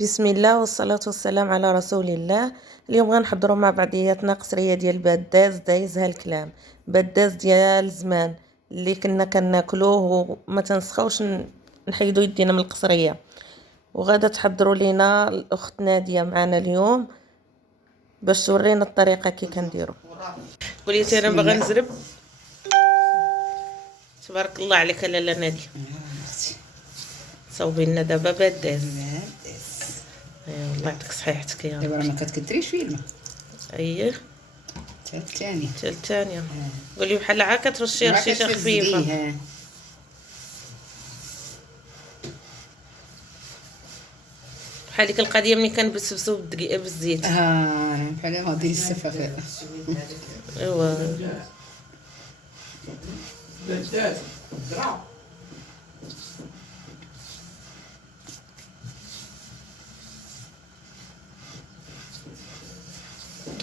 بسم الله والصلاة والسلام على رسول الله. اليوم غنحضروا مع بعضياتنا قصرية ديال باداز دايزها الكلام. باداز ديال زمان اللي كنا كناكلوه وما تنسخوش نحيدو يدينا من القصرية. وغادا تحضروا لينا الاخت نادية معنا اليوم باش تورينا الطريقة كي كنديرو. قولي انا باغا نزرب. تبارك الله عليك لاله نادية. صوبي لنا دابا باداز. ايوا الله يعطيك صحيحتك يا دابا راه ما كتكثريش فيه الماء. اييه حتى الثانيه حتى الثانيه. قولي بحال هكا كترشي رشيشه خفيفه. بحال ديك القضيه ملي كنبسبسو بالدقيق بالزيت. بحال ما ديري السفافه. ايوا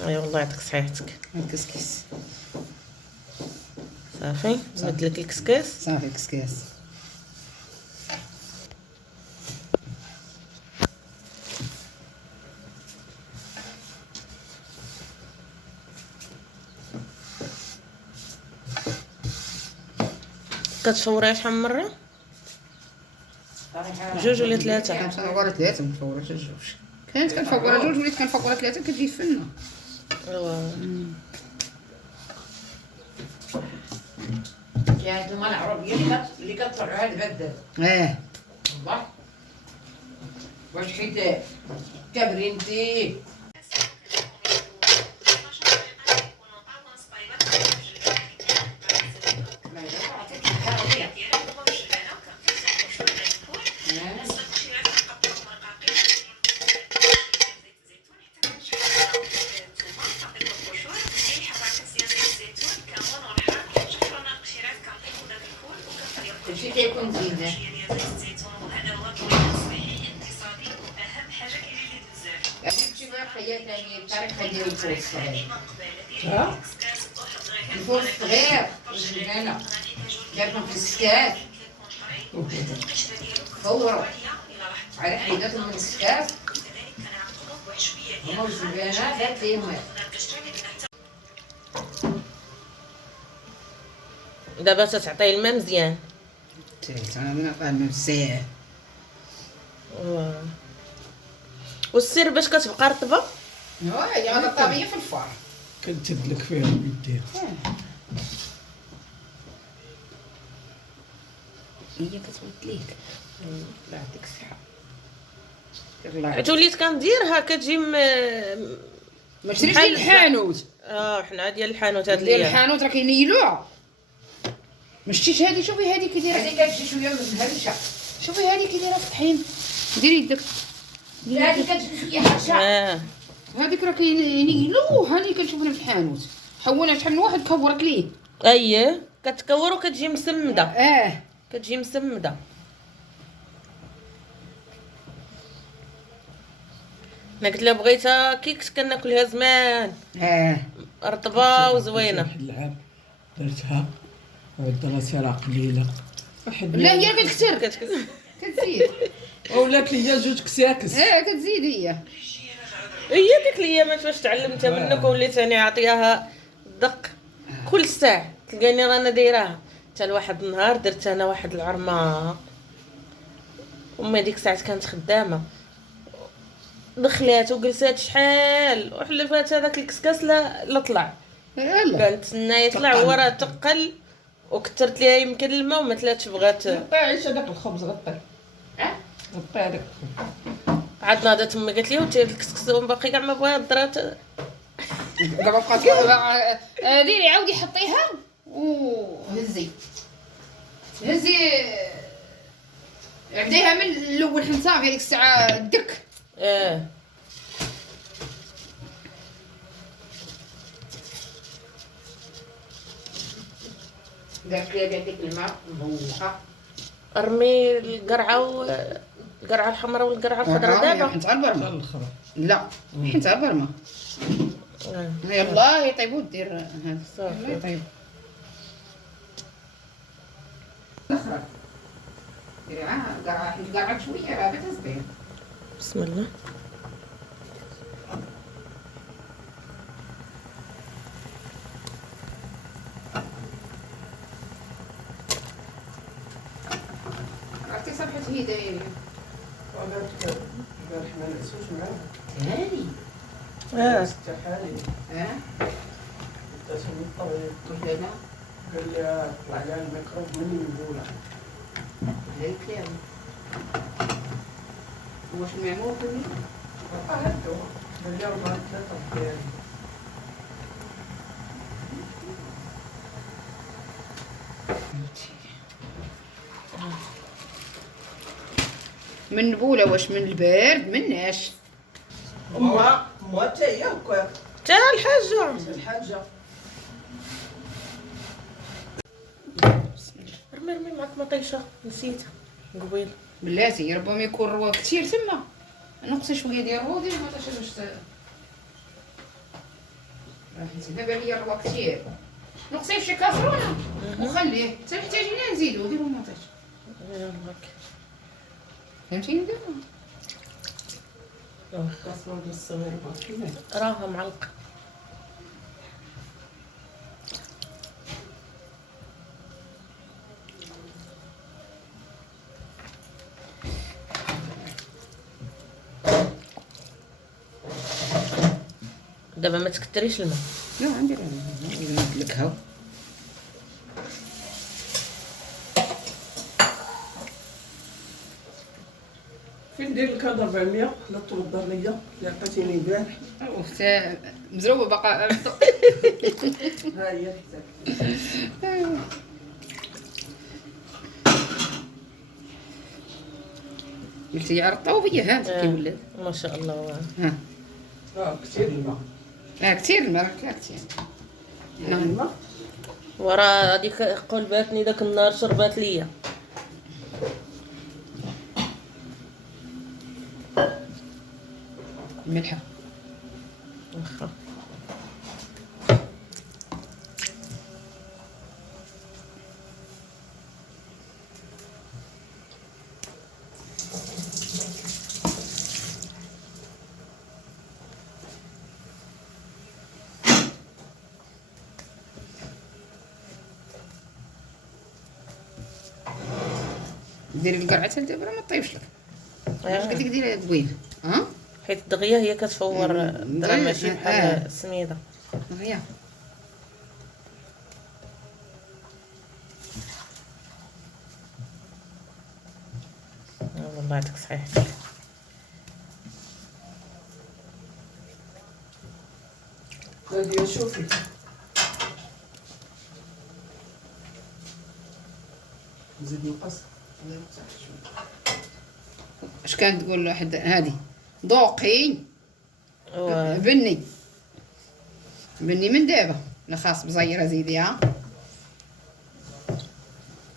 ايوا الله يعطيك صحيحتك. الكسكس صافي نمد لك الكسكاس. صافي كسكاس. كتشوريها شحال من مره؟ جوج ولا ثلاثه؟ كنفورها ثلاثه، ما كنفورهاش جوج. كانت كنفورها جوج وليت كنفورها ثلاثه كتجي فنه. ايوا يعني هما العربيه اللي كطلعوا هاد البدال. والله واش حيت كبرينتي كلشي كيكون زينه. هادشي ما بقيا ثاني الطريقه ديال الفول الصغير. الفول الصغير والجبانه دارهم في السكاف فوروا على حيداتهم من السكاف هما والجبانه دات ليهم. دابا تتعطيه الماء مزيان. انا نعطيه الماء بزاف. والسير باش كتبقى رطبه؟ هي هذا الطابيه في الفار كنتدلك فيها بيديها. هي كتود ليك. الله يعطيك الصحه. حيت وليت كنديرها كتجي ما شريتش ديال الحانوت. حنا ديال الحانوت هاد ديال الحانوت راه كينيلوها. ما شتيش هذه؟ شوفي هذه كي دايره. هذه كتجي شويه مهرشه. شوفي هذه كي دايره في الطحين. ديري يدك. لا هذه كتجي شويه هرشه. هذيك راه كينيلوها اللي كنشوفنا في الحانوت. حولنا شحال من واحد كورت ليه. اييه كتكور وكتجي مسمده. كتجي مسمده. انا قلت لها بغيتها كي كنت كناكلها زمان رطبه وزوينه. واحد العام درتها ودرتها راه قليله. لا هي كتكثر كتزيد. ولات لي جوج كساكس. كتزيد هي ديك الايامات فاش تعلمتها منك وليت انا عطيها دق كل ساعه تلقاني رانا دايراها. حتى لواحد النهار درت انا واحد العرمه امي ديك الساعه كانت خدامه دخلات وجلسات شحال وحلفات هذاك الكسكاس لا طلع. كانت تسنى يطلع وراه تقل وكثرت ليها يمكن الماء وما تلاتش بغات. عيش هذاك الخبز غطي. غطي هذاك. عاد ناضت امي قالت لي وتي الكسكس باقي كاع ما بغا درات. دابا بقات ديري عاودي حطيها وهزي عبديها من الاول حتى صافي هذيك الساعه دك. داك ديك الماء مبوخه. ارمي القرعه الحمراء والقرعه الخضراء دابا. حيت البرمه. لا حيت البرمه. يلاه يطيبوا دير هذا صافي يطيب. الاخرى ديري القرعه حيت القرعه شويه راه بتصبير. بسم الله. عرفتي صبحت هي دايرة البارح ما نعسوش معاها. هاني استحالي. اتصل بالطبيب. قلت له لا قال لي طلع لي الميكروب مني من بوله. هذا الكلام. واش المعمول كله؟ هدو قال لي 4-3 ديالي. من بوله واش من البرد مناش. ما حتى هي هكا تا الحاجة الحاجه. رمي معك مطيشة نسيتها قبيل. بلاتي ربما يكون روا كثير تما. نقصي شويه ديال الروا ديال ما تاش باش راه دابا ليا الروا كثير. نقصيه في شي كاسرونه وخليه حتى محتاجين نزيدو نديرو المطيش. يلاك فهمتيني دابا. كاسرون الصغير باكينه. راها معلقة. دابا ما تكتريش الماء. لا عندي لك هاو. فين ندير لك هذا 400 لا توضر ليا اللي عطيتيني البارح. وحتى مزروبه باقا. ها هي حساب. قلتي يا الطوبيه ها كيولد. ما شاء الله. ها كثير الماء. لا كثير الماء لا كثير. الماء ورا هذيك قلباتني داك النهار شربات ليا. الملحه واخا ديري القرعه حتى دابا ما طيبش لك. واش قلت لك ديريها زوينه ها حيت الدغيه هي كتفور الدرا ماشي بحال السميده. دغيا. والله يعطيك صحيح. نادية شوفي نزيد نقص. اش كانت تقول واحد هادي ذوقي بني من دابا لا خاص بزيره زيديها.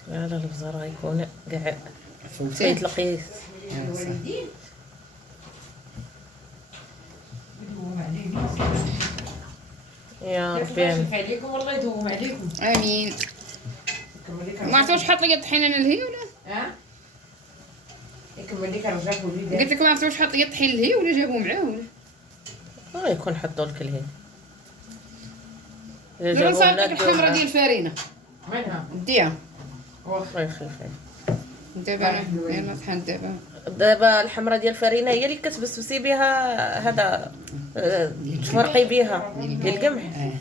لا لا البزار غيكون كاع فوتي فايت القيس. الوالدين يا ربي يخلف عليكم والله يدوم عليكم. امين. يكمل لك ما عرفتوش حط لي الطحينه للهي ولا ها يكمل لك رجعك وليدات. قلت لك ما عرفتوش حط لي الطحين للهي ولا جابوه معاه ولا يكون حطوا لك الهي. لا نصايب لك الحمرة ديال الفارينه منها ديها الله يخليك. دابا انا طحنت دابا الحمرة ديال الفرينه هي اللي كتبسبسي بها هذا تفرقي بها ديال القمح.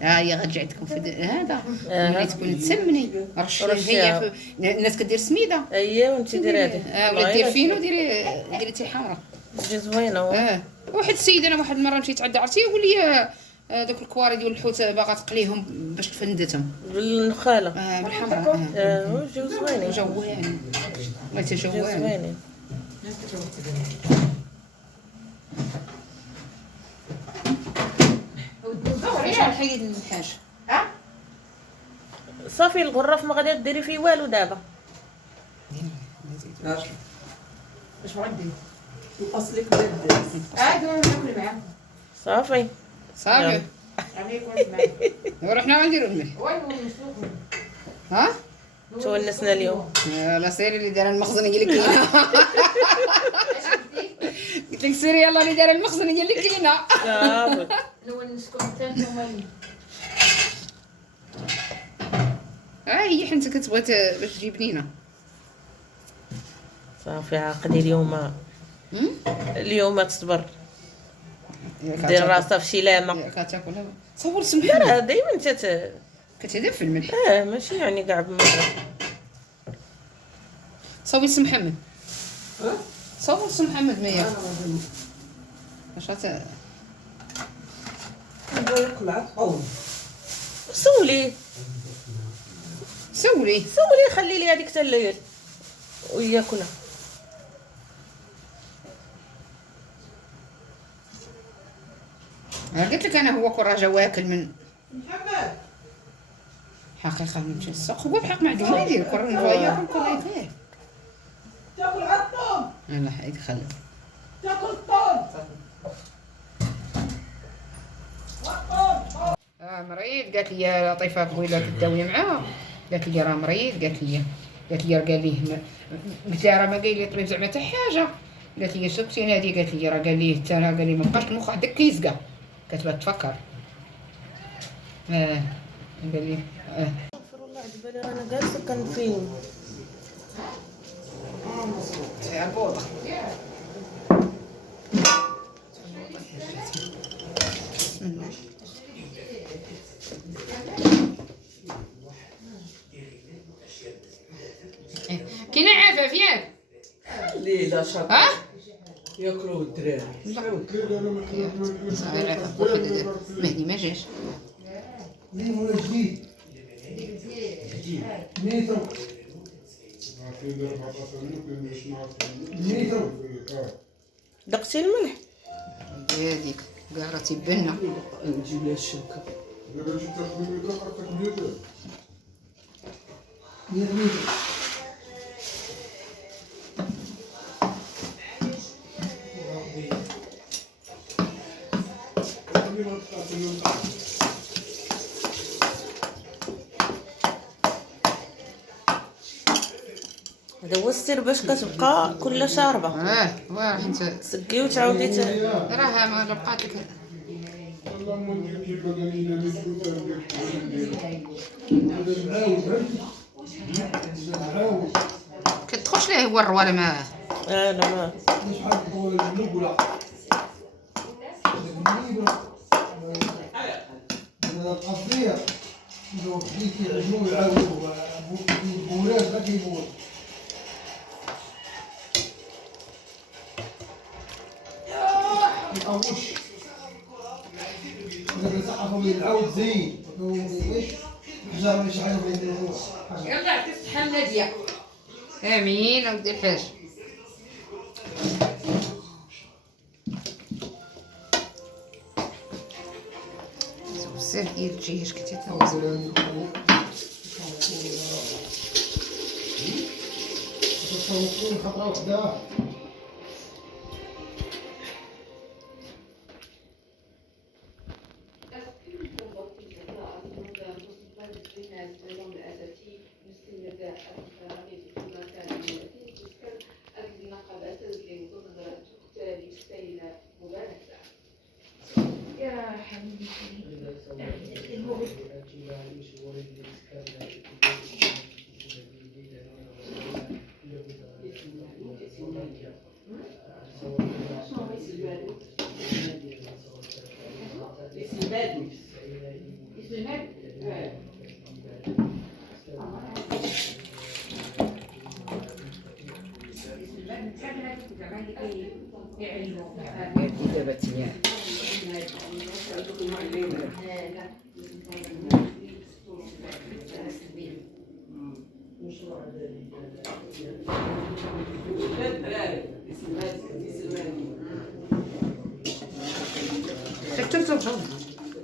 هي غتجعدكم في هذا ملي تكوني تسمني رشي هي الناس كدير سميده. اييه وانت ديري هذه ولا دير فينو ديري تي حمراء تجي زوينه. واحد السيد انا واحد المره مشيت عند عرتي يقول لي دوك الكواري ديال الحوت باغا تقليهم باش تفندتهم بالنخاله بالحمراء. وجو زوينين جوانين الله جو تجوانين. زوينين. شحال حيد الحاج ها صافي الغراف ما غادي ديري فيه والو دابا. اش غندير؟ نقص لك بيد. عاد ناكل معاكم. صافي صافي انا يكون معاكم. ورحنا نديرو الملح وين هو المسلوق؟ ها تونسنا اليوم. لا سيري اللي دار المخزن يقول لك اش قلت لك سيري يلا اللي دايره المخزن هي اللي كاينه. صافي هي حنت كتبغي باش تجي بنينه. صافي عقدي اليوم تصبر دير راسها في شي لاما. كتاكل صور لا سمحنا لا دايما كتهدف في الملح. ماشي يعني كاع بمرة. صوي سي محمد ها؟ صور سي محمد ميا واش هذا يقلع طول. سولي سولي خلي لي هذيك حتى الليل وياكلها. قلت لك انا هو كون راه جا واكل من محمد حقيقه نمشي للسوق هو بحق معدوم ما يدير كون نبغى ياكل كل ياكل. تاكل عالطون. يلا حيد خلي تاكل الطون. مريض. قالت لي لطيفه بغيله تداوي معاه. قالت لي راه مريض. قالت لي قال ليه قلت لها راه ما قايل لي الطبيب زعما حتى حاجه. قالت لي سكتي نادي. قالت لي راه قال لي حتى قال لي ما بقاش المخ عندك كيزكا. كتبغي تفكر. قال لي استغفر الله على بالي رانا جالسه كنفيلم. سي البوطه بسم الله. كاينه عفاف ياك ليه لا شاطر. ها ياكلوا الدراري. صغير عفاف واحد مهدي ما جاش. دقتي الملح هذيك كاع راه تيبنا. نجيب لها الشبكه. هذا هو السر باش كتبقى كل شاربه واه حنت تسقي وتعاودي راها ما بقات لك. كتدخلش ليه هو الروالة ما لا ما العود زين حجر مش عارف يلا تفتح الناديه. امين اودي الحاج. سير يجي اش كنتي تاوزن. خطره وحده.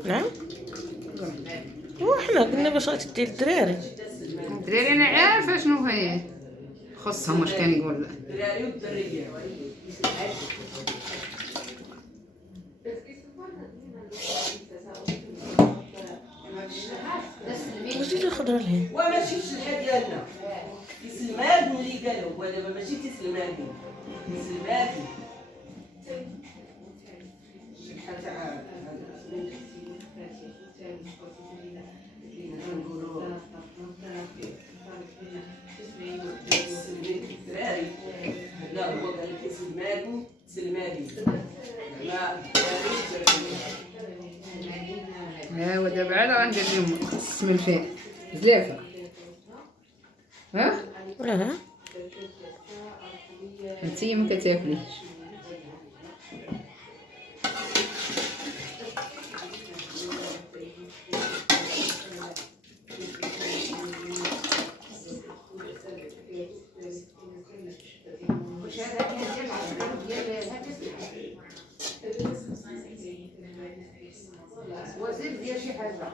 نعم وحنا قلنا باش غتدي الدراري. الدراري انا عارفه شنو هي خصهم واش كان يقول. الدراري والدريه. واش اللي خضر لهي وماشي الشلحه ديالنا. سلمان اللي قالوا هو دابا ماشي سلمان. سلمان سلمادي سلمادي ما ها ودابا عاد غندير لهم السملفان زلافه. ها اها انتي ما كتاكليش. واش هذا ديال العصير ديال هذا وزير ديال شي حاجه